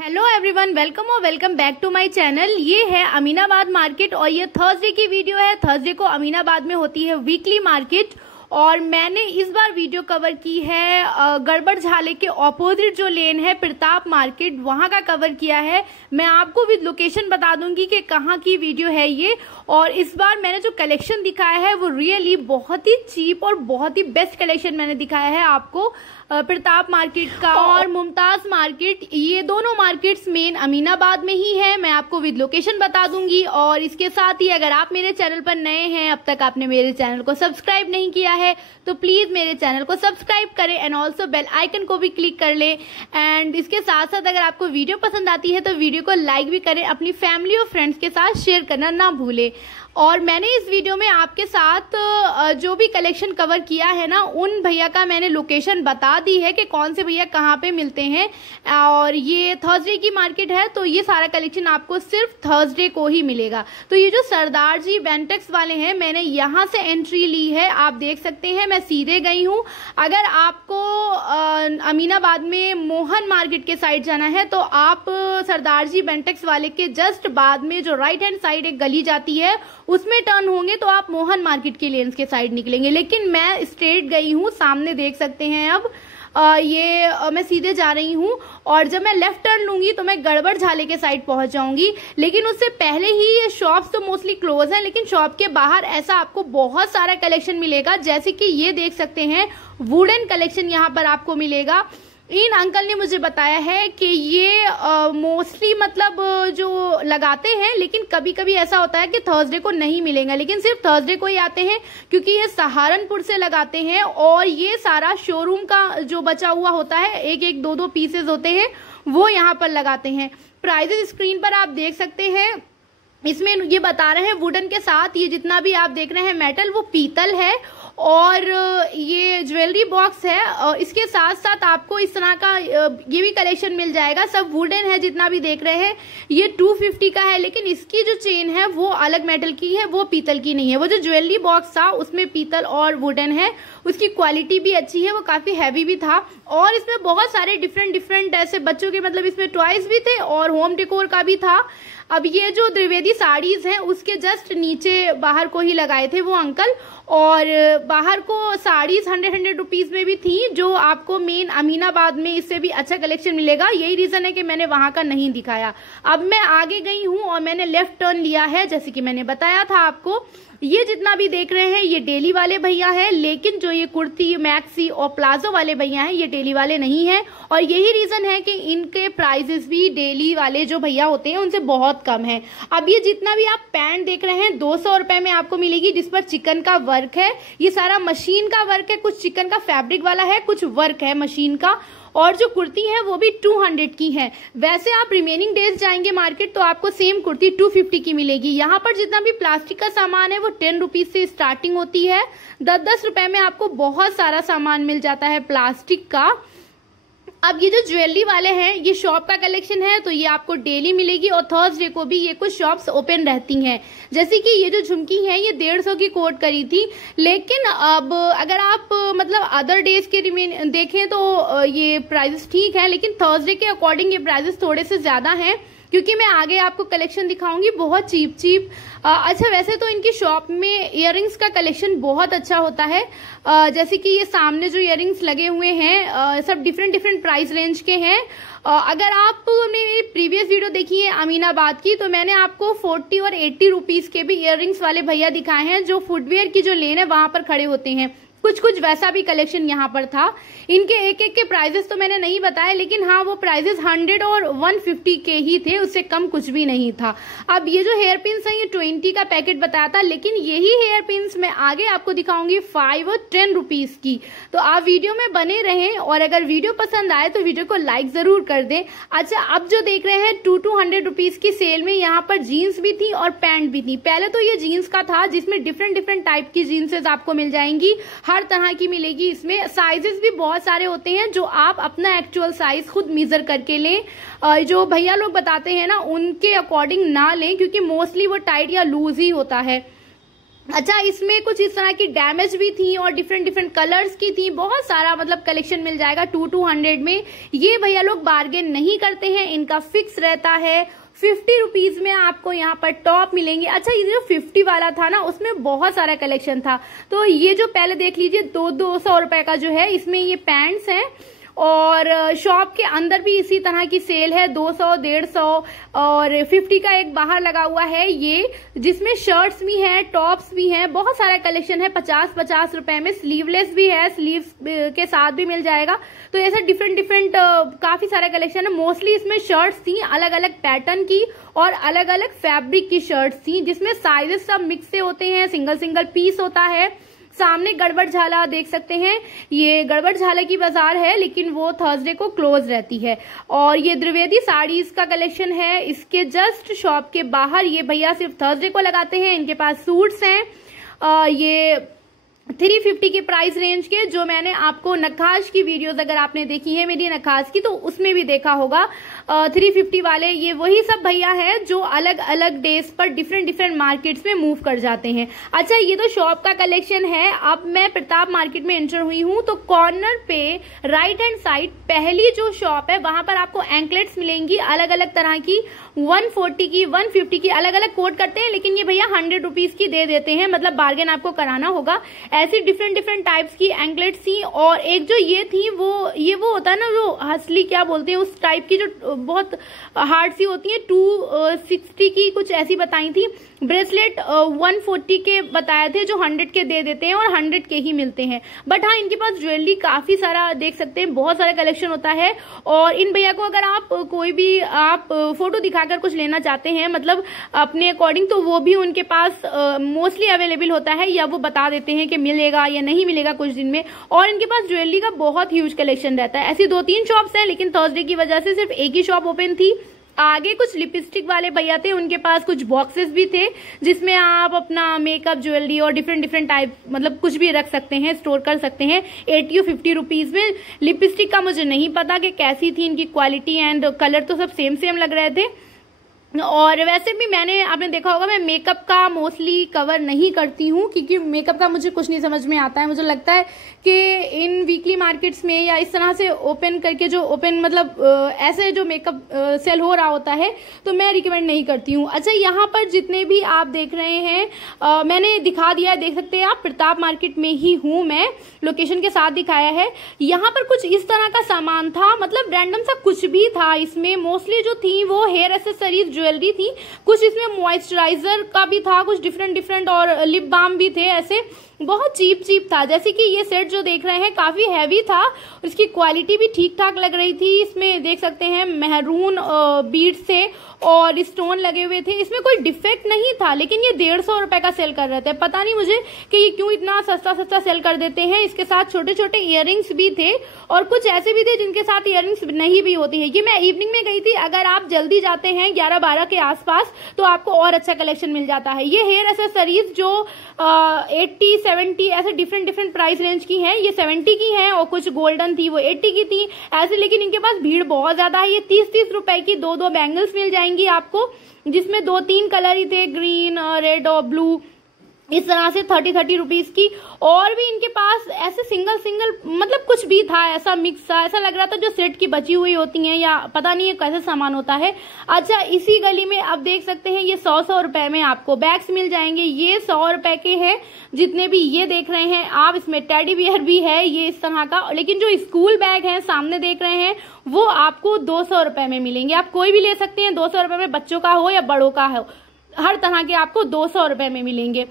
Hello everyone, welcome back to my channel. ये है Aminabad market और ये थर्सडे की वीडियो है। थर्सडे को अमीनाबाद में होती है वीकली मार्केट और मैंने इस बार वीडियो कवर की है गड़बड़ झाले के ऑपोजिट जो लेन है प्रताप मार्केट, वहां का कवर किया है। मैं आपको विद लोकेशन बता दूंगी कि कहाँ की वीडियो है ये। और इस बार मैंने जो कलेक्शन दिखाया है वो रियली बहुत ही चीप और बहुत ही बेस्ट कलेक्शन मैंने दिखाया है आपको। प्रताप मार्केट का और मुमताज मार्केट, ये दोनों मार्केट्स मेन अमीनाबाद में ही है। मैं आपको विद लोकेशन बता दूंगी। और इसके साथ ही अगर आप मेरे चैनल पर नए हैं, अब तक आपने मेरे चैनल को सब्सक्राइब नहीं किया है तो प्लीज मेरे चैनल को सब्सक्राइब करें एंड ऑल्सो बेल आइकन को भी क्लिक कर लें। एंड इसके साथ साथ अगर आपको वीडियो पसंद आती है तो वीडियो को लाइक भी करें, अपनी फैमिली और फ्रेंड्स के साथ शेयर करना ना भूलें। और मैंने इस वीडियो में आपके साथ जो भी कलेक्शन कवर किया है ना, उन भैया का मैंने लोकेशन बता दी है कि कौन से भैया कहाँ पे मिलते हैं। और ये थर्सडे की मार्केट है तो ये सारा कलेक्शन आपको सिर्फ थर्सडे को ही मिलेगा। तो ये जो सरदार जी बेंटेक्स वाले हैं, मैंने यहाँ से एंट्री ली है, आप देख सकते हैं। मैं सीधे गई हूँ। अगर आपको अमीनाबाद में मोहन मार्केट के साइड जाना है तो आप सरदार जी बेंटेक्स वाले के जस्ट बाद में जो राइट हैंड साइड एक गली जाती है उसमें टर्न होंगे तो आप मोहन मार्केट के लेन्स के साइड निकलेंगे। लेकिन मैं स्ट्रेट गई हूँ, सामने देख सकते हैं। अब मैं सीधे जा रही हूँ और जब मैं लेफ्ट टर्न लूंगी तो मैं गड़बड़ झाले के साइड पहुंच जाऊंगी। लेकिन उससे पहले ही ये शॉप्स तो मोस्टली क्लोज हैं, लेकिन शॉप के बाहर ऐसा आपको बहुत सारा कलेक्शन मिलेगा। जैसे कि ये देख सकते हैं, वुडन कलेक्शन यहाँ पर आपको मिलेगा। इन अंकल ने मुझे बताया है कि ये मोस्टली मतलब जो लगाते हैं, लेकिन कभी कभी ऐसा होता है कि थर्सडे को नहीं मिलेंगे, लेकिन सिर्फ थर्सडे को ही आते हैं क्योंकि ये सहारनपुर से लगाते हैं। और ये सारा शोरूम का जो बचा हुआ होता है, एक एक दो पीसेज होते हैं, वो यहाँ पर लगाते हैं। प्राइजेस स्क्रीन पर आप देख सकते हैं। इसमें ये बता रहे हैं वुडन के साथ ये जितना भी आप देख रहे हैं मेटल वो पीतल है। और ये ज्वेलरी बॉक्स है। इसके साथ साथ आपको इस तरह का ये भी कलेक्शन मिल जाएगा। सब वुडन है जितना भी देख रहे हैं। ये 250 का है, लेकिन इसकी जो चेन है वो अलग मेटल की है, वो पीतल की नहीं है। वो जो ज्वेलरी बॉक्स था उसमें पीतल और वुडन है, उसकी क्वालिटी भी अच्छी है, वो काफी हैवी भी था। और इसमें बहुत सारे डिफरेंट ऐसे बच्चों के मतलब इसमें टॉयज भी थे और होम डेकोर का भी था। अब ये जो त्रिवेदी साड़ीज हैं उसके जस्ट नीचे बाहर को ही लगाए थे वो अंकल। और बाहर को साड़ीज 100 रुपीज में भी थी, जो आपको मेन अमीनाबाद में इससे भी अच्छा कलेक्शन मिलेगा। यही रीजन है कि मैंने वहां का नहीं दिखाया। अब मैं आगे गई हूं और मैंने लेफ्ट टर्न लिया है, जैसे कि मैंने बताया था आपको। ये जितना भी देख रहे हैं ये डेली वाले भैया हैं, लेकिन जो ये कुर्ती मैक्सी और प्लाजो वाले भैया हैं ये डेली वाले नहीं हैं। और यही रीजन है कि इनके प्राइसेस भी डेली वाले जो भैया होते हैं उनसे बहुत कम है। अब ये जितना भी आप पैंट देख रहे हैं 200 रुपए में आपको मिलेगी, जिस पर चिकन का वर्क है। ये सारा मशीन का वर्क है, कुछ चिकन का फैब्रिक वाला है, कुछ वर्क है मशीन का। और जो कुर्ती है वो भी 200 की है। वैसे आप रिमेनिंग डेज जाएंगे मार्केट तो आपको सेम कुर्ती 250 की मिलेगी। यहाँ पर जितना भी प्लास्टिक का सामान है वो 10 रुपीज से स्टार्टिंग होती है। 10-10 रुपए में आपको बहुत सारा सामान मिल जाता है प्लास्टिक का। अब ये जो ज्वेलरी वाले हैं ये शॉप का कलेक्शन है, तो ये आपको डेली मिलेगी और थर्सडे को भी ये कुछ शॉप्स ओपन रहती हैं। जैसे कि ये जो झुमकी है ये 150 की कोट करी थी, लेकिन अब अगर आप मतलब अदर डेज के रिमेन देखें तो ये प्राइसेस ठीक है, लेकिन थर्सडे के अकॉर्डिंग ये प्राइसेस थोड़े से ज्यादा हैं क्योंकि मैं आगे आपको कलेक्शन दिखाऊंगी बहुत चीप। अच्छा, वैसे तो इनकी शॉप में इयररिंग्स का कलेक्शन बहुत अच्छा होता है। जैसे कि ये सामने जो इयररिंग्स लगे हुए हैं सब डिफरेंट प्राइस रेंज के हैं। अगर आपने मेरी प्रीवियस वीडियो देखी है अमीनाबाद की तो मैंने आपको 40 और 80 रुपीज के भी इयररिंग्स वाले भैया दिखाए हैं, जो फुटवेयर की जो लेन है वहां पर खड़े होते हैं। कुछ वैसा भी कलेक्शन यहाँ पर था। इनके एक के प्राइजेस तो मैंने नहीं बताए, लेकिन हाँ वो प्राइजेस 100 और 150 के ही थे, उससे कम कुछ भी नहीं था। अब ये जो हेयर पिन्स है ये 20 का पैकेट बताया था, लेकिन यही हेयर पिन्स मैं आगे आपको दिखाऊंगी 5 और 10 रुपीज की। तो आप वीडियो में बने रहें और अगर वीडियो पसंद आए तो वीडियो को लाइक जरूर कर दें। अच्छा, अब जो देख रहे हैं 200 रुपीज की सेल में यहाँ पर जीन्स भी थी और पैंट भी थी। पहले तो ये जीन्स का था जिसमें डिफरेंट टाइप की जीन्सेज आपको मिल जाएंगी, हर तरह की मिलेगी। इसमें साइजेस भी बहुत सारे होते हैं, जो आप अपना एक्चुअल साइज खुद मेजर करके लें। जो भैया लोग बताते हैं ना उनके अकॉर्डिंग ना लें, क्योंकि मोस्टली वो टाइट या लूज ही होता है। अच्छा, इसमें कुछ इस तरह की डैमेज भी थी और डिफरेंट डिफरेंट कलर्स की थी, बहुत सारा मतलब कलेक्शन मिल जाएगा 200 में। ये भैया लोग बार्गेन नहीं करते हैं, इनका फिक्स रहता है। 50 रुपीज में आपको यहाँ पर टॉप मिलेंगे। अच्छा, ये जो 50 वाला था ना, उसमें बहुत सारा कलेक्शन था। तो ये जो पहले देख लीजिए 200 रुपए का जो है, इसमें ये पैंट्स हैं और शॉप के अंदर भी इसी तरह की सेल है 200, 150 और 50 का एक बाहर लगा हुआ है ये, जिसमें शर्ट्स भी हैं, टॉप्स भी हैं, बहुत सारा कलेक्शन है। 50 रुपए में स्लीवलेस भी है, स्लीव्स के साथ भी मिल जाएगा। तो ऐसा डिफरेंट काफी सारा कलेक्शन है। मोस्टली इसमें शर्ट्स थी अलग अलग पैटर्न की और अलग अलग फैब्रिक की शर्ट्स थी, जिसमें साइजेस सब मिक्स से होते हैं, सिंगल पीस होता है। सामने गड़बड़ झाला देख सकते हैं, ये गड़बड़ झाला की बाजार है, लेकिन वो थर्सडे को क्लोज रहती है। और ये द्विवेदी साड़ीज का कलेक्शन है। इसके जस्ट शॉप के बाहर ये भैया सिर्फ थर्सडे को लगाते हैं। इनके पास सूट्स हैं ये 350 के प्राइस रेंज के, जो मैंने आपको नक्काश की वीडियोस अगर आपने देखी है मेरी नक्काश की, तो उसमें भी देखा होगा। 350 वाले ये वही सब भैया है जो अलग अलग डेज पर डिफरेंट मार्केट्स में मूव कर जाते हैं। अच्छा, ये तो शॉप का कलेक्शन है। अब मैं प्रताप मार्केट में एंटर हुई हूँ, तो कॉर्नर पे राइट हैंड साइड पहली जो शॉप है, वहां पर आपको एंकलेट्स मिलेंगी अलग अलग तरह की, 140 की, 150 की, अलग अलग कोट करते हैं, लेकिन ये भैया 100 रुपीज की दे देते हैं, मतलब बार्गेन आपको कराना होगा। ऐसी डिफरेंट टाइप्स की एंकलेट्स थी। और एक जो ये थी वो होता है ना, जो हसली क्या बोलते हैं, उस टाइप की जो बहुत हार्ड सी होती है, 260 की कुछ ऐसी बताई थी। ब्रेसलेट 140 के बताए थे, जो 100 के दे देते हैं और 100 के ही मिलते हैं। बट हाँ, इनके पास ज्वेलरी काफी सारा देख सकते हैं, बहुत सारा कलेक्शन होता है। और इन भैया को अगर आप कोई भी आप फोटो दिखाकर कुछ लेना चाहते हैं, मतलब अपने अकॉर्डिंग, तो वो भी उनके पास मोस्टली अवेलेबल होता है, या वो बता देते हैं कि मिलेगा या नहीं मिलेगा कुछ दिन में। और इनके पास ज्वेलरी का बहुत ह्यूज कलेक्शन रहता है। ऐसी 2-3 शॉप्स हैं, लेकिन थर्सडे की वजह से सिर्फ एक ही शॉप ओपन थी। आगे कुछ लिपस्टिक वाले भैया थे, उनके पास कुछ बॉक्सेस भी थे, जिसमें आप अपना मेकअप, ज्वेलरी और डिफरेंट टाइप मतलब कुछ भी रख सकते हैं, स्टोर कर सकते हैं 80 और 50 रुपीज में। लिपस्टिक का मुझे नहीं पता कि कैसी थी इनकी क्वालिटी, एंड कलर तो सब सेम लग रहे थे। और वैसे भी आपने देखा होगा, मैं मेकअप का मोस्टली कवर नहीं करती हूँ, क्योंकि मेकअप का मुझे कुछ नहीं समझ में आता है। मुझे लगता है कि इन वीकली मार्केट्स में या इस तरह से ओपन करके जो मतलब ऐसे जो मेकअप सेल हो रहा होता है, तो मैं रिकमेंड नहीं करती हूँ। अच्छा, यहाँ पर जितने भी आप देख रहे हैं मैंने दिखा दिया है, देख सकते हैं आप, प्रताप मार्केट में ही हूँ मैं, लोकेशन के साथ दिखाया है। यहाँ पर कुछ इस तरह का सामान था, मतलब रैंडम सा कुछ भी था इसमें। मोस्टली जो थी वो हेयर एसेसरीज ज्वेलरी थी, कुछ इसमें मॉइस्चराइजर का भी था, कुछ डिफरेंट और लिप बाम भी थे। ऐसे बहुत चीप था। जैसे कि ये सेट जो देख रहे हैं काफी हैवी था, इसकी क्वालिटी भी ठीक ठाक लग रही थी। इसमें देख सकते हैं मेहरून बीड्स थे और स्टोन लगे हुए थे। इसमें कोई डिफेक्ट नहीं था, लेकिन ये 150 रुपए का सेल कर रहे थे। पता नहीं मुझे कि ये क्यों इतना सस्ता सेल कर देते हैं। इसके साथ छोटे इयररिंग्स भी थे और कुछ ऐसे भी थे जिनके साथ इयररिंग्स नहीं भी होती है। ये मैं इवनिंग में गई थी। अगर आप जल्दी जाते हैं 11-12 के आसपास, तो आपको और अच्छा कलेक्शन मिल जाता है। ये हेयर एक्सेसरीज जो 80-70 ऐसे डिफरेंट प्राइस रेंज की हैं, ये 70 की हैं और कुछ गोल्डन थी वो 80 की थी ऐसे। लेकिन इनके पास भीड़ बहुत ज्यादा है। ये 30 रुपए की 2 बैंगल्स मिल जाएंगी आपको, जिसमें 2-3 कलर ही थे, ग्रीन, रेड और ब्लू, इस तरह से 30 रुपीज की। और भी इनके पास ऐसे सिंगल मतलब कुछ भी था, ऐसा मिक्स था, ऐसा लग रहा था जो सेट की बची हुई होती हैं, या पता नहीं है कैसे सामान होता है। अच्छा, इसी गली में आप देख सकते हैं, ये 100 रुपए में आपको बैग्स मिल जाएंगे। ये 100 रुपए के हैं जितने भी ये देख रहे हैं आप। इसमें टेडी बियर भी है ये इस तरह का, लेकिन जो स्कूल बैग है सामने देख रहे हैं, वो आपको 200 रुपए में मिलेंगे। आप कोई भी ले सकते हैं 200 रुपए में, बच्चों का हो या बड़ों का हो, हर तरह के आपको 200 रुपए में मिलेंगे।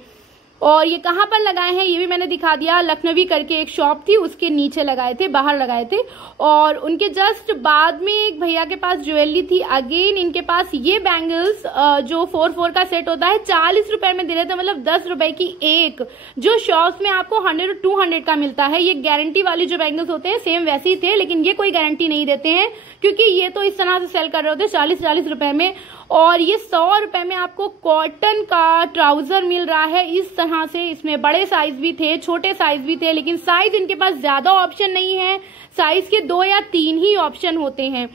और ये कहाँ पर लगाए हैं ये भी मैंने दिखा दिया। लखनवी करके एक शॉप थी, उसके नीचे लगाए थे, बाहर लगाए थे। और उनके जस्ट बाद में एक भैया के पास ज्वेलरी थी। अगेन इनके पास ये बैंगल्स जो 4 का सेट होता है 40 रुपए में दे रहे थे, मतलब 10 रुपए की एक। जो शॉप्स में आपको 100-200 का मिलता है। ये गारंटी वाली जो बैंगल्स होते हैं सेम वैसे ही थे, लेकिन ये कोई गारंटी नहीं देते हैं, क्योंकि ये तो इस तरह से सेल कर रहे होते 40 रुपए में। और ये 100 रुपए में आपको कॉटन का ट्राउजर मिल रहा है इस तरह से। इसमें बड़े साइज भी थे, छोटे साइज भी थे, लेकिन साइज इनके पास ज्यादा ऑप्शन नहीं है। साइज के 2 या 3 ही ऑप्शन होते हैं।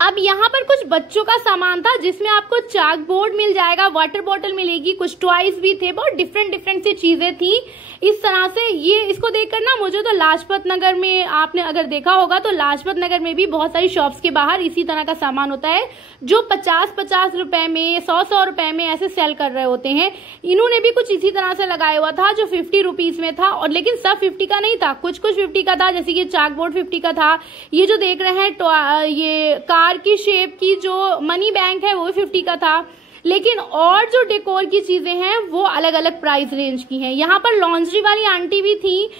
अब यहाँ पर कुछ बच्चों का सामान था जिसमें आपको चाक बोर्ड मिल जाएगा, वाटर बॉटल मिलेगी, कुछ टॉयज भी थे, बहुत डिफरेंट डिफरेंट सी चीजें थी। इस तरह से ये इसको देखकर ना मुझे तो लाजपत नगर में, आपने अगर देखा होगा तो लाजपत नगर में भी बहुत सारी शॉप्स के बाहर इसी तरह का सामान होता है जो 50-50 रुपए में, 100-100 रुपए में ऐसे सेल कर रहे होते हैं। इन्होंने भी कुछ इसी तरह से लगाया हुआ था जो 50 रुपीज में था, और लेकिन सब 50 का नहीं था, कुछ कुछ 50 का था, जैसे कि चाक बोर्ड 50 का था। ये जो देख रहे हैं ये कार की शेप की जो मनी बैंक है वो 50 का था। लेकिन और जो डेकोर की चीजें हैं वो अलग अलग प्राइस रेंज की हैं। यहाँ पर लॉन्ड्री वाली आंटी भी थी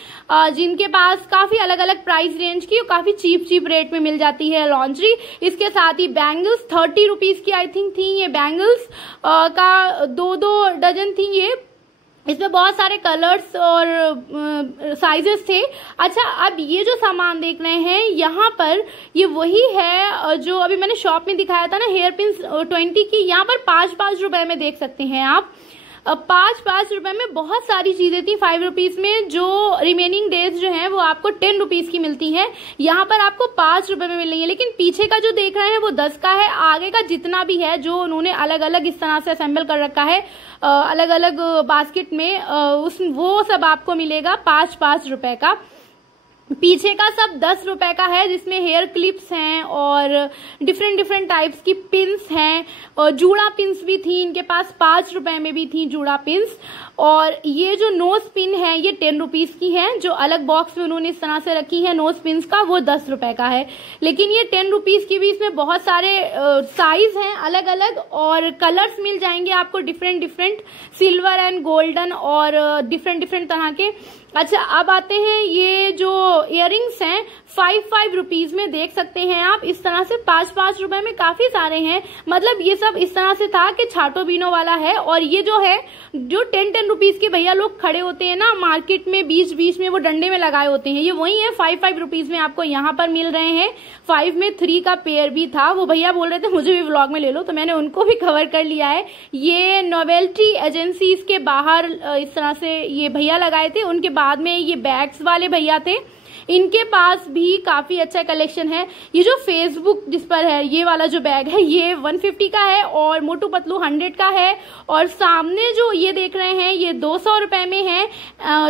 जिनके पास काफी अलग अलग प्राइस रेंज की और काफी चीप रेट में मिल जाती है लॉन्ड्री। इसके साथ ही बैंगल्स 30 रुपीज की आई थिंक थी ये बैंगल्स का 2-2 डजन थी ये। इसमें बहुत सारे कलर्स और साइजेस थे। अच्छा, अब ये जो सामान देख रहे हैं यहाँ पर, ये वही है जो अभी मैंने शॉप में दिखाया था ना, हेयर पिन 20 की। यहाँ पर 5-5 रुपए में देख सकते हैं आप। 5-5 रुपए में बहुत सारी चीजें थी 5 रुपीज में। जो रिमेनिंग डेज जो हैं वो आपको 10 रुपीज की मिलती हैं, यहाँ पर आपको 5 रुपए में मिल रही है। लेकिन पीछे का जो देख रहे हैं वो 10 का है, आगे का जितना भी है जो उन्होंने अलग अलग इस तरह से असेंबल कर रखा है अलग अलग बास्केट में, वो सब आपको मिलेगा 5-5 रुपए का। पीछे का सब 10 रुपए का है जिसमें हेयर क्लिप्स हैं और डिफरेंट डिफरेंट टाइप्स की पिन्स हैं, और जूड़ा पिन्स भी थी इनके पास, 5 रुपए में भी थी जूड़ा पिन्स। और ये जो नोज पिन है ये 10 रुपीज की है, जो अलग बॉक्स में उन्होंने इस तरह से रखी है नोज पिन्स का, वो 10 रुपए का है। लेकिन ये 10 रुपीज की भी इसमें बहुत सारे साइज हैं अलग अलग, और कलर्स मिल जाएंगे आपको different different, silver and golden और डिफरेंट डिफरेंट तरह के। अच्छा, अब आते हैं ये जो इयररिंग्स हैं 5-5 रुपीज में देख सकते हैं आप। इस तरह से 5-5 रुपए में काफी सारे हैं, मतलब ये सब इस तरह से था कि छाटो बीनो वाला है। और ये जो है जो 10-10 रुपीज के भैया लोग खड़े होते हैं ना मार्केट में, बीच बीच में वो डंडे में लगाए होते हैं, ये वही है 5-5 रुपीज में आपको यहाँ पर मिल रहे हैं। 5 में 3 का पेयर भी था। वो भैया बोल रहे थे मुझे भी व्लॉग में ले लो, तो मैंने उनको भी कवर कर लिया है। ये नोवेल्टी एजेंसीज के बाहर इस तरह से ये भैया लगाए थे। उनके बाद में ये बैग्स वाले भैया थे, इनके पास भी काफी अच्छा कलेक्शन है। ये जो फेसबुक जिस पर है ये वाला जो बैग है ये 150 का है, और मोटू पतलू 100 का है। और सामने जो ये देख रहे हैं ये 200 रुपए में है,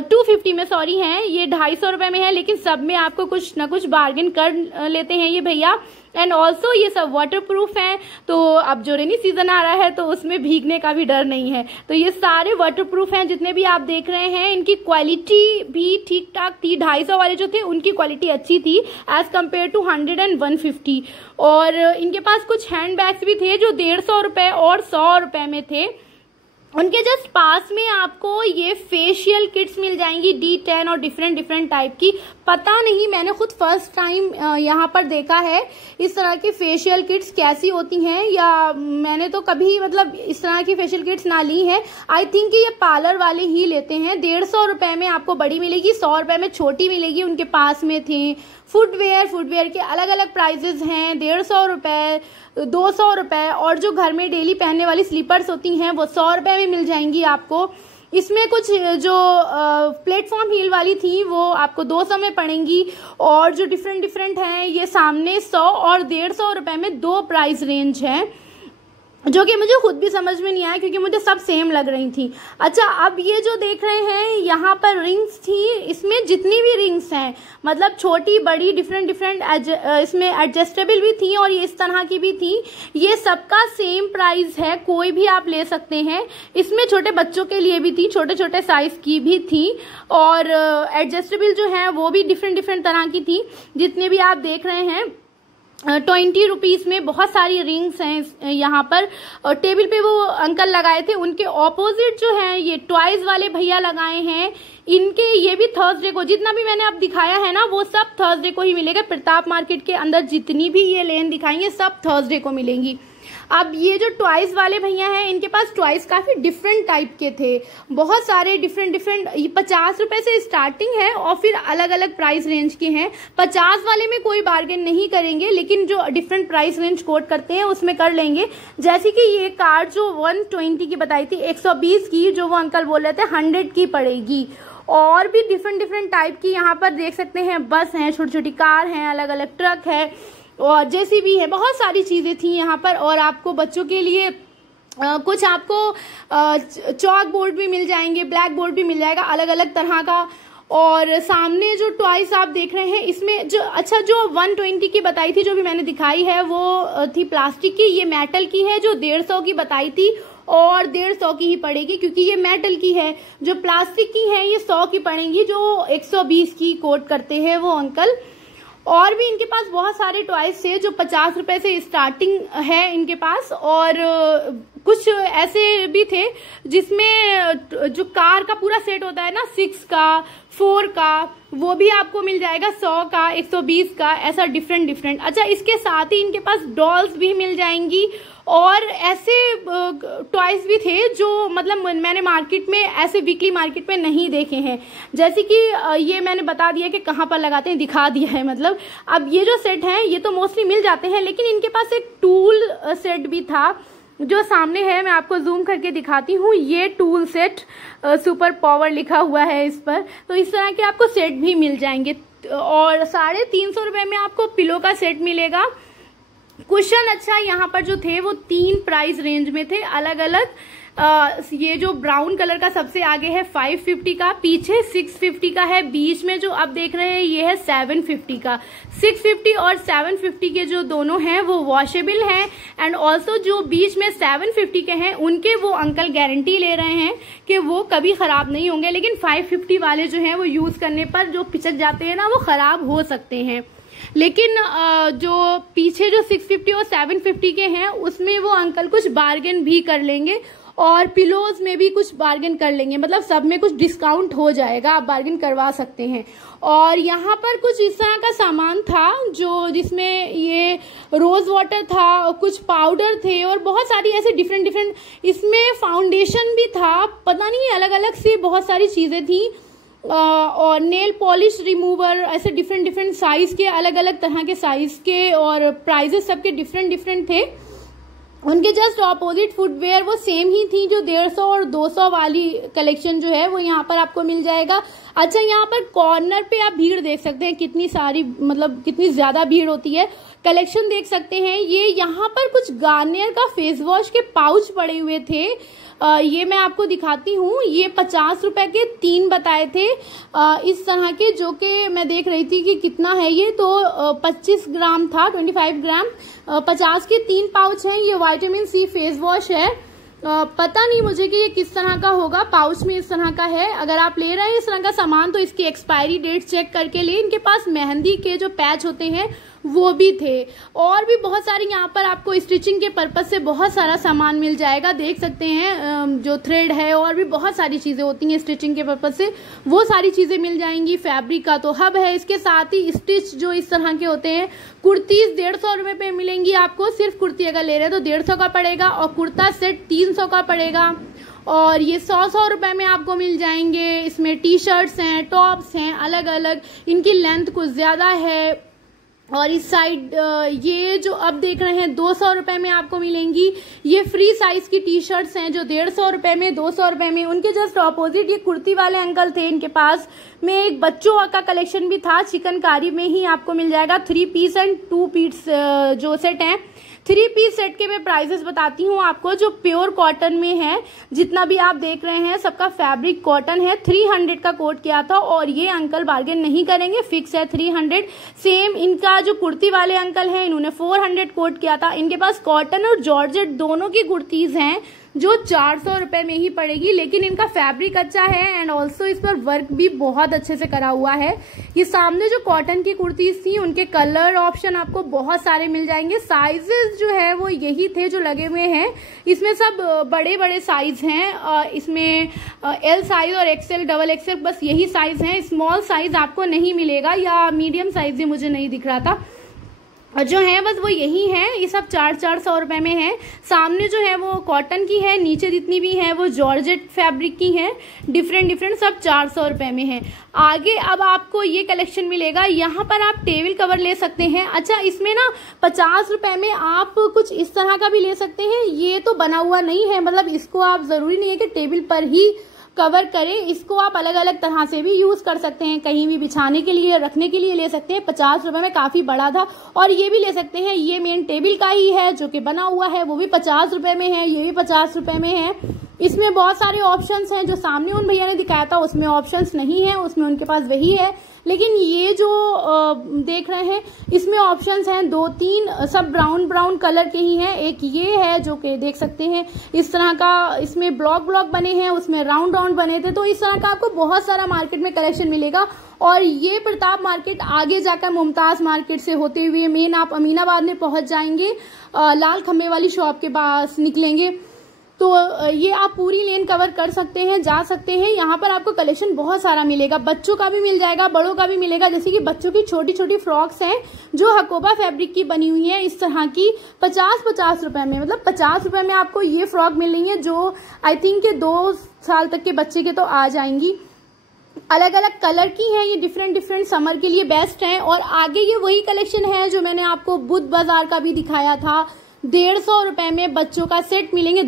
250 में सॉरी है, ये 250 रुपए में है। लेकिन सब में आपको कुछ ना कुछ बार्गेन कर लेते हैं ये भैया। एंड ऑल्सो ये सब वाटर प्रूफ है, तो अब जो रेनी सीजन आ रहा है तो उसमें भीगने का भी डर नहीं है। तो ये सारे वाटर प्रूफ हैं जितने भी आप देख रहे हैं। इनकी क्वालिटी भी ठीक ठाक थी, 250 वाले जो थे उनकी क्वालिटी अच्छी थी एज कम्पेयर टू 100 एंड 150। और इनके पास कुछ हैंड बैग्स भी थे जो 150 रुपए और 100 रुपए में थे। उनके जस्ट पास में आपको ये फेशियल किट्स मिल जाएंगी D10 और डिफरेंट डिफरेंट टाइप की। पता नहीं, मैंने खुद फर्स्ट टाइम यहाँ पर देखा है इस तरह की फेशियल किट्स कैसी होती हैं, या मैंने तो कभी मतलब इस तरह की फेशियल किट्स ना ली है। आई थिंक ये पार्लर वाले ही लेते हैं। 150 रुपए में आपको बड़ी मिलेगी, 100 रुपए में छोटी मिलेगी। उनके पास में थे फुटवेयर के अलग अलग प्राइजेस हैं, 150 रुपए, 200 रुपए, और जो घर में डेली पहनने वाली स्लीपर्स होती हैं वो 100 रुपए में मिल जाएंगी आपको। इसमें कुछ जो प्लेटफॉर्म हील वाली थी वो आपको 200 में पड़ेंगी, और जो डिफरेंट डिफरेंट हैं ये सामने 100 और 150 रुपए में 2 प्राइस रेंज है, जो कि मुझे खुद भी समझ में नहीं आया क्योंकि मुझे सब सेम लग रही थी। अच्छा, अब ये जो देख रहे हैं यहाँ पर रिंग्स थी, इसमें जितनी भी रिंग्स हैं मतलब छोटी बड़ी डिफरेंट डिफरेंट इसमें एडजस्टेबल भी थी और ये इस तरह की भी थी। ये सबका सेम प्राइस है, कोई भी आप ले सकते हैं। इसमें छोटे बच्चों के लिए भी थी, छोटे छोटे साइज की भी थी, और एडजस्टेबल जो है वो भी डिफरेंट डिफरेंट तरह की थी। जितने भी आप देख रहे हैं 20 रुपीज में बहुत सारी रिंग्स हैं यहाँ पर। और टेबल पे वो अंकल लगाए थे, उनके ऑपोजिट जो है ये टॉयज वाले भैया लगाए हैं। इनके ये भी थर्सडे को, जितना भी मैंने अब दिखाया है ना वो सब थर्सडे को ही मिलेगा। प्रताप मार्केट के अंदर जितनी भी ये लेन दिखाएंगे सब थर्सडे को मिलेंगी। अब ये जो टॉयज वाले भैया हैं इनके पास टॉयज काफी डिफरेंट टाइप के थे, बहुत सारे डिफरेंट 50 रुपए से स्टार्टिंग है और फिर अलग अलग प्राइस रेंज के हैं। 50 वाले में कोई बार्गेन नहीं करेंगे, लेकिन जो डिफरेंट प्राइस रेंज कोट करते हैं उसमें कर लेंगे। जैसे कि ये कार्ड जो 120 की बताई थी, 120 की जो वो अंकल बोल रहे थे 100 की पड़ेगी। और भी डिफरेंट डिफरेंट टाइप की यहाँ पर देख सकते हैं, बस हैं, छोटी छोटी कार हैं, अलग अलग ट्रक है, और जैसी भी है, बहुत सारी चीजें थी यहाँ पर। और आपको बच्चों के लिए कुछ आपको चॉक बोर्ड भी मिल जाएंगे, ब्लैक बोर्ड भी मिल जाएगा अलग अलग तरह का। और सामने जो टॉयज आप देख रहे हैं इसमें जो जो 120 की बताई थी, जो भी मैंने दिखाई है वो थी प्लास्टिक की, ये मेटल की है। जो 150 की बताई थी और 150 की ही पड़ेगी क्योंकि ये मेटल की है। जो प्लास्टिक की है ये 100 की पड़ेंगी, जो 120 की कोट करते हैं वो अंकल। और भी इनके पास बहुत सारे टॉयज थे जो 50 रुपए से स्टार्टिंग है इनके पास। और कुछ ऐसे भी थे जिसमें जो कार का पूरा सेट होता है ना, 6 का 4 का, वो भी आपको मिल जाएगा 100 का 120 का, ऐसा डिफरेंट। अच्छा, इसके साथ ही इनके पास डॉल्स भी मिल जाएंगी। और ऐसे टॉयज भी थे जो मतलब मैंने मार्केट में ऐसे वीकली मार्केट में नहीं देखे हैं। जैसे कि ये मैंने बता दिया कि कहाँ पर लगाते हैं, दिखा दिया है मतलब। अब ये जो सेट हैं ये तो मोस्टली मिल जाते हैं, लेकिन इनके पास एक टूल सेट भी था जो सामने है, मैं आपको जूम करके दिखाती हूँ। ये टूल सेट सुपर पावर लिखा हुआ है इस पर। तो इस तरह के आपको सेट भी मिल जाएंगे। और 350 रुपए में आपको पिलो का सेट मिलेगा। कुशन अच्छा यहाँ पर जो थे वो 3 प्राइस रेंज में थे अलग अलग। ये जो ब्राउन कलर का सबसे आगे है 550 का, पीछे 650 का है, बीच में जो आप देख रहे हैं ये है 750 का। 650 और 750 के जो दोनों हैं वो वॉशेबल हैं। एंड ऑल्सो जो बीच में 750 के हैं उनके वो अंकल गारंटी ले रहे हैं कि वो कभी खराब नहीं होंगे। लेकिन 550 वाले जो हैं वो यूज करने पर जो पिचक जाते हैं ना, वो खराब हो सकते हैं। लेकिन जो पीछे जो 650 और 750 के हैं उसमें वो अंकल कुछ बार्गेन भी कर लेंगे। और पिलोज में भी कुछ बार्गेन कर लेंगे, मतलब सब में कुछ डिस्काउंट हो जाएगा, आप बार्गेन करवा सकते हैं। और यहाँ पर कुछ इस तरह का सामान था जो जिसमें ये रोज वाटर था, कुछ पाउडर थे और बहुत सारी ऐसे डिफरेंट इसमें फाउंडेशन भी था, पता नहीं अलग अलग से बहुत सारी चीजें थी। और नेल पॉलिश रिमूवर, ऐसे डिफरेंट साइज के, अलग अलग तरह के साइज के, और प्राइजेस सबके डिफरेंट थे। उनके जस्ट ऑपोजिट फुटवेयर वो सेम ही थी, जो 150 और 200 वाली कलेक्शन जो है वो यहाँ पर आपको मिल जाएगा। अच्छा, यहाँ पर कॉर्नर पे आप भीड़ देख सकते हैं, कितनी सारी मतलब कितनी ज्यादा भीड़ होती है। कलेक्शन देख सकते हैं। ये यहाँ पर कुछ गार्नियर का फेस वॉश के पाउच पड़े हुए थे। ये मैं आपको दिखाती हूँ। ये 50 रुपए के 3 बताए थे इस तरह के, जो कि मैं देख रही थी कि कितना है ये, तो 25 ग्राम था, 25 ग्राम। 50 के 3 पाउच हैं। ये विटामिन सी फेस वॉश है। पता नहीं मुझे कि ये किस तरह का होगा, पाउच में इस तरह का है। अगर आप ले रहे हैं इस तरह का सामान तो इसकी एक्सपायरी डेट चेक करके ले। इनके पास मेहंदी के जो पैच होते हैं वो भी थे। और भी बहुत सारी यहाँ पर आपको स्टिचिंग के पर्पज से बहुत सारा सामान मिल जाएगा, देख सकते हैं। जो थ्रेड है और भी बहुत सारी चीजें होती हैं स्टिचिंग के पर्पज से, वो सारी चीजें मिल जाएंगी। फैब्रिक का तो हब है। इसके साथ ही स्टिच जो इस तरह के होते हैं, कुर्तीज 150 रुपए पे मिलेंगी आपको। सिर्फ कुर्ती अगर ले रहे हैं तो 150 का पड़ेगा, और कुर्ता सेट 300 का पड़ेगा। और ये 100 रुपए में आपको मिल जाएंगे। इसमें टी शर्ट्स हैं, टॉप्स हैं अलग अलग, इनकी लेंथ कुछ ज्यादा है। और इस साइड ये जो अब देख रहे हैं 200 रुपए में आपको मिलेंगी। ये फ्री साइज की टी शर्ट्स हैं जो 150 रुपए में, 200 रुपए में। उनके जस्ट ऑपोजिट ये कुर्ती वाले अंकल थे, इनके पास में एक बच्चों का कलेक्शन भी था, चिकनकारी में ही आपको मिल जाएगा। 3 पीस एंड 2 पीस जो सेट हैं। 3 पीस सेट के मैं प्राइसेस बताती हूँ आपको, जो प्योर कॉटन में है। जितना भी आप देख रहे हैं सबका फैब्रिक कॉटन है। 300 का कोट किया था, और ये अंकल बार्गेन नहीं करेंगे, फिक्स है 300। सेम इनका जो कुर्ती वाले अंकल हैं, इन्होंने 400 कोट किया था। इनके पास कॉटन और जॉर्जेट दोनों की कुर्तीज हैं जो 400 रुपए में ही पड़ेगी। लेकिन इनका फैब्रिक अच्छा है एंड ऑल्सो इस पर वर्क भी बहुत अच्छे से करा हुआ है। ये सामने जो कॉटन की कुर्तीज थी उनके कलर ऑप्शन आपको बहुत सारे मिल जाएंगे। साइजेस जो है वो यही थे जो लगे हुए हैं। इसमें सब बड़े बड़े साइज हैं। इसमें एल साइज और एक्सएल, डबल एक्सएल, बस यही साइज हैं। स्मॉल साइज आपको नहीं मिलेगा, या मीडियम साइज भी मुझे नहीं दिख रहा था। जो है बस वो यही है। ये सब 400 रुपए में है। सामने जो है वो कॉटन की है, नीचे जितनी भी है वो जॉर्जेट फैब्रिक की है। डिफरेंट सब 400 रुपए में है। आगे अब आपको ये कलेक्शन मिलेगा। यहाँ पर आप टेबल कवर ले सकते हैं। अच्छा, इसमें ना 50 रुपए में आप कुछ इस तरह का भी ले सकते हैं। ये तो बना हुआ नहीं है, मतलब इसको आप जरूरी नहीं है कि टेबल पर ही कवर करे। इसको आप अलग अलग तरह से भी यूज कर सकते हैं, कहीं भी बिछाने के लिए, रखने के लिए ले सकते हैं। 50 रुपए में काफी बड़ा था। और ये भी ले सकते हैं, ये मेन टेबल का ही है जो कि बना हुआ है, वो भी 50 रुपए में है, ये भी 50 रुपए में है। इसमें बहुत सारे ऑप्शंस हैं, जो सामने उन भैया ने दिखाया था उसमें ऑप्शंस नहीं है, उसमें उनके पास वही है। लेकिन ये जो देख रहे हैं इसमें ऑप्शंस हैं 2-3, सब ब्राउन ब्राउन कलर के ही हैं। एक ये है जो कि देख सकते हैं इस तरह का, इसमें ब्लॉक बने हैं, उसमें राउंड राउंड बने थे। तो इस तरह का आपको बहुत सारा मार्केट में कलेक्शन मिलेगा। और ये प्रताप मार्केट आगे जाकर मुमताज मार्केट से होते हुए मेन आप अमीनाबाद में पहुंच जाएंगे, लाल खम्बे वाली शॉप के पास निकलेंगे तो ये आप पूरी लेन कवर कर सकते हैं, जा सकते हैं। यहाँ पर आपको कलेक्शन बहुत सारा मिलेगा, बच्चों का भी मिल जाएगा, बड़ों का भी मिलेगा। जैसे कि बच्चों की छोटी छोटी फ्रॉक्स हैं जो हकोबा फैब्रिक की बनी हुई है, इस तरह की 50 रुपए में, मतलब 50 रुपए में आपको ये फ्रॉक मिल रही है जो आई थिंक के 2 साल तक के बच्चे के तो आ जाएंगी। अलग अलग कलर की हैं, ये डिफरेंट समर के लिए बेस्ट हैं। और आगे ये वही कलेक्शन है जो मैंने आपको बुध बाजार का भी दिखाया था। 150 रुपए में बच्चों का सेट मिलेंगे,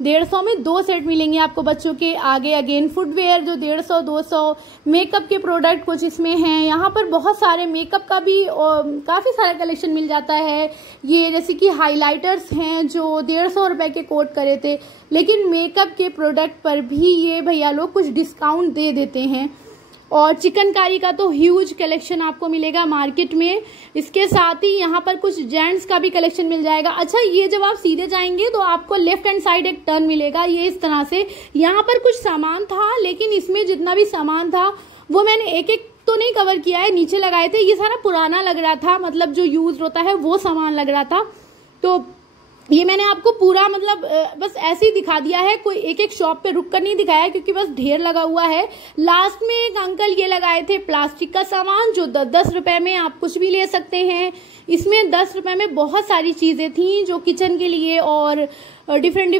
150 में 2 सेट मिलेंगे आपको बच्चों के। आगे अगेन फुटवेयर जो 150-200, मेकअप के प्रोडक्ट कुछ इसमें हैं। यहाँ पर बहुत सारे मेकअप का भी काफी सारा कलेक्शन मिल जाता है। ये जैसे कि हाइलाइटर्स हैं जो 150 रुपए के कोट करे थे, लेकिन मेकअप के प्रोडक्ट पर भी ये भैया लोग कुछ डिस्काउंट दे देते हैं। और चिकनकारी का तो ह्यूज कलेक्शन आपको मिलेगा मार्केट में। इसके साथ ही यहाँ पर कुछ जेंट्स का भी कलेक्शन मिल जाएगा। अच्छा, ये जब आप सीधे जाएंगे तो आपको लेफ्ट हैंड साइड एक टर्न मिलेगा, ये इस तरह से। यहाँ पर कुछ सामान था, लेकिन इसमें जितना भी सामान था वो मैंने एक एक तो नहीं कवर किया है, नीचे लगाए थे। ये सारा पुराना लग रहा था, मतलब जो यूज होता है वो सामान लग रहा था। तो ये मैंने आपको पूरा मतलब बस ऐसे ही दिखा दिया है, कोई एक एक शॉप पे रुक कर नहीं दिखाया क्योंकि बस ढेर लगा हुआ है। लास्ट में एक अंकल ये लगाए थे प्लास्टिक का सामान जो 10 रुपए में आप कुछ भी ले सकते हैं। इसमें 10 रुपए में बहुत सारी चीजें थी जो किचन के लिए और डिफरेंट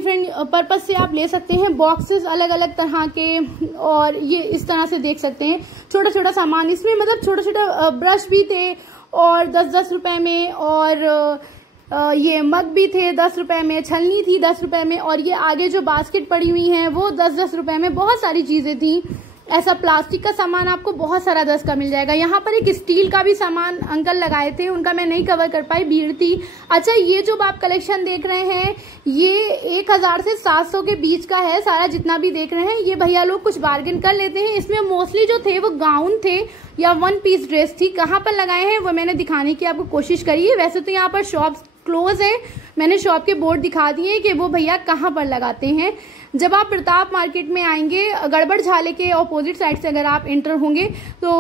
पर्पज से आप ले सकते हैं। बॉक्सेस अलग अलग तरह के, और ये इस तरह से देख सकते हैं छोटा छोटा सामान। इसमें मतलब छोटा छोटा ब्रश भी थे और 10-10 रुपए में, और ये मग भी थे 10 रुपए में, छलनी थी 10 रुपए में, और ये आगे जो बास्केट पड़ी हुई हैं वो 10-10 रुपए में। बहुत सारी चीजें थी। ऐसा प्लास्टिक का सामान आपको बहुत सारा 10 का मिल जाएगा। यहाँ पर एक स्टील का भी सामान अंकल लगाए थे, उनका मैं नहीं कवर कर पाई, भीड़ थी। अच्छा, ये जो आप कलेक्शन देख रहे हैं ये 1000 से 700 के बीच का है सारा, जितना भी देख रहे हैं। ये भैया लोग कुछ बार्गेन कर लेते हैं। इसमें मोस्टली जो थे वो गाउन थे या 1 पीस ड्रेस थी। कहाँ पर लगाए हैं वो मैंने दिखाने की आपको कोशिश करी है। वैसे तो यहाँ पर शॉप क्लोज है, मैंने शॉप के बोर्ड दिखा दिए कि वो भैया कहाँ पर लगाते हैं। जब आप प्रताप मार्केट में आएंगे, गड़बड़ झाले के ऑपोजिट साइड से अगर आप एंटर होंगे तो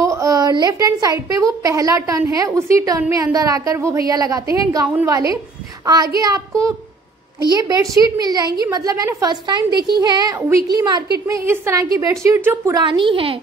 लेफ्ट हैंड साइड पे वो पहला टर्न है, उसी टर्न में अंदर आकर वो भैया लगाते हैं गाउन वाले। आगे आपको ये बेडशीट मिल जाएंगी, मतलब मैंने फर्स्ट टाइम देखी है वीकली मार्केट में इस तरह की बेडशीट जो पुरानी है,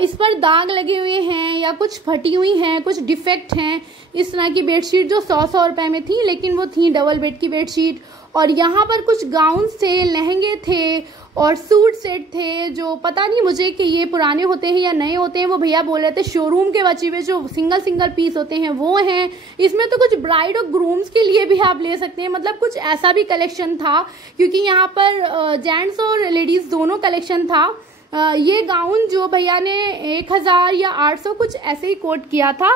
इस पर दाग लगे हुए हैं या कुछ फटी हुई हैं, कुछ डिफेक्ट हैं। इस तरह की बेडशीट जो 100 रुपए में थी, लेकिन वो थी डबल बेड की बेडशीट। और यहाँ पर कुछ गाउन थे, लहंगे थे और सूट सेट थे जो पता नहीं मुझे कि ये पुराने होते हैं या नए होते हैं। वो भैया बोल रहे थे शोरूम के बचे हुए जो सिंगल पीस होते हैं वो हैं। इसमें तो कुछ ब्राइड और ग्रूम्स के लिए भी आप ले सकते हैं, मतलब कुछ ऐसा भी कलेक्शन था, क्योंकि यहाँ पर जेंट्स और लेडीज दोनों कलेक्शन था। ये गाउन जो भैया ने 1000 या 800 कुछ ऐसे ही कोट किया था,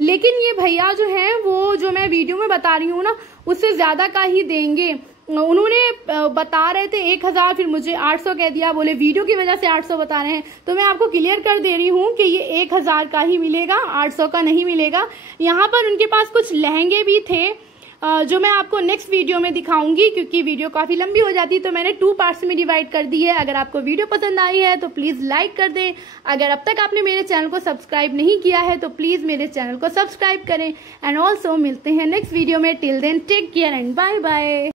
लेकिन ये भैया जो है वो जो मैं वीडियो में बता रही हूँ ना उससे ज्यादा का ही देंगे। उन्होंने बता रहे थे 1000, फिर मुझे 800 कह दिया, बोले वीडियो की वजह से 800 बता रहे हैं। तो मैं आपको क्लियर कर दे रही हूँ कि ये 1000 का ही मिलेगा, 800 का नहीं मिलेगा। यहाँ पर उनके पास कुछ लहंगे भी थे जो मैं आपको नेक्स्ट वीडियो में दिखाऊंगी, क्योंकि वीडियो काफी लंबी हो जाती है तो मैंने 2 पार्ट्स में डिवाइड कर दी है। अगर आपको वीडियो पसंद आई है तो प्लीज लाइक कर दें। अगर अब तक आपने मेरे चैनल को सब्सक्राइब नहीं किया है तो प्लीज मेरे चैनल को सब्सक्राइब करें। एंड ऑल्सो मिलते हैं नेक्स्ट वीडियो में। Till then take care and bye bye.